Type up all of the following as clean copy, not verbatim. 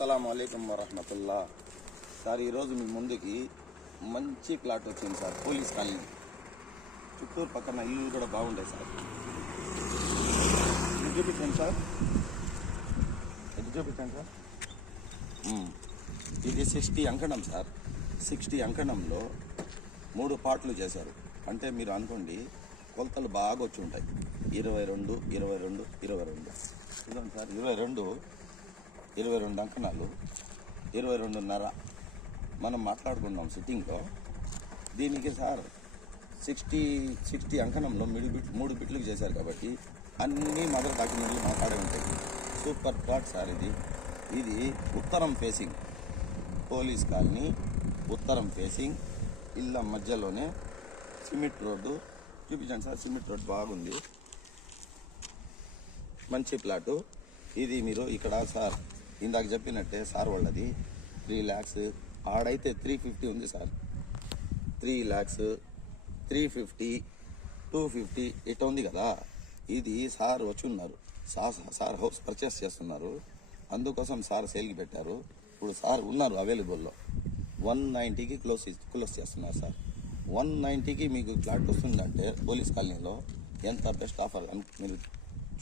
అస్సలాము అలైకుం వరహమతుల్లా. సార్ ఈరోజు మీ ముందుకి మంచి ప్లాట్ వచ్చింది సార్. పోలీస్ కాలనీ చుట్టూరు పక్కన ఇల్లు కూడా బాగుంటాయి సార్. ఇది చూపించండి సార్, ఇది చూపించండి సార్. ఇది 60 అంకణం సార్. 60 అంకణంలో 3 పార్ట్లు చేశారు. అంటే మీరు అనుకోండి కొలతలు బాగా వచ్చి ఉంటాయి. 22, 22, 22 చూడండి సార్. 22 అంకణాలు, 22.5 మనం మాట్లాడుకున్నాం సిట్టింగ్లో. దీనికి సార్ 60 అంకణంలో 3 బిట్లకు చేశారు కాబట్టి అన్నీ మదర్ డాక్యుమెంట్లు మాట్లాడే ఉంటాయి. సూపర్ ప్లాట్ సార్ ఇది. ఇది ఉత్తరం ఫేసింగ్ పోలీస్ కాలనీ, ఉత్తరం ఫేసింగ్ ఇళ్ళ మధ్యలోనే సిమెంట్ రోడ్డు. చూపించండి సార్, సిమెంట్ రోడ్డు బాగుంది, మంచి ప్లాటు ఇది. మీరు ఇక్కడ సార్ ఇందాక చెప్పినట్టే సార్ వాళ్ళది 3 lakhs, ఆడైతే 350 ఉంది సార్. 3 lakhs, 350, 250 ఇట్లా ఉంది కదా. ఇది సార్ వచ్చి ఉన్నారు, సార్ హౌస్ పర్చేస్ చేస్తున్నారు, అందుకోసం సార్ సేల్కి పెట్టారు. ఇప్పుడు సార్ ఉన్నారు అవైలబుల్లో. 190కి క్లోజ్ చేస్తున్నారు సార్. 190కి మీకు ఫ్లాట్ వస్తుందంటే పోలీస్ కాలనీలో ఎంత బెస్ట్ ఆఫర్ మీరు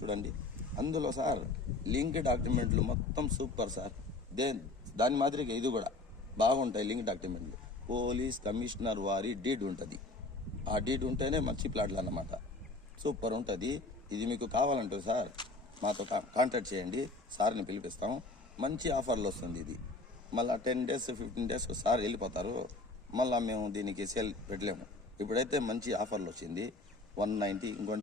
చూడండి. అందులో సార్ లింక్ డాక్యుమెంట్లు మొత్తం సూపర్ సార్. దాని మాదిరిగా ఇది కూడా బాగుంటాయి. లింక్ డాక్యుమెంట్లు పోలీస్ కమిషనర్ వారి డీడ్ ఉంటుంది. ఆ డీడ్ ఉంటేనే మంచి ప్లాట్లు అన్నమాట. సూపర్ ఉంటుంది. ఇది మీకు కావాలంటే సార్ మాతో కాంటాక్ట్ చేయండి, సార్ని పిలిపిస్తాం. మంచి ఆఫర్లు వస్తుంది ఇది. మళ్ళీ 10 days 15 days సార్ వెళ్ళిపోతారు, మళ్ళీ మేము దీనికి సేల్ పెట్టలేము. ఇప్పుడైతే మంచి ఆఫర్లు వచ్చింది. 190 ఇంకో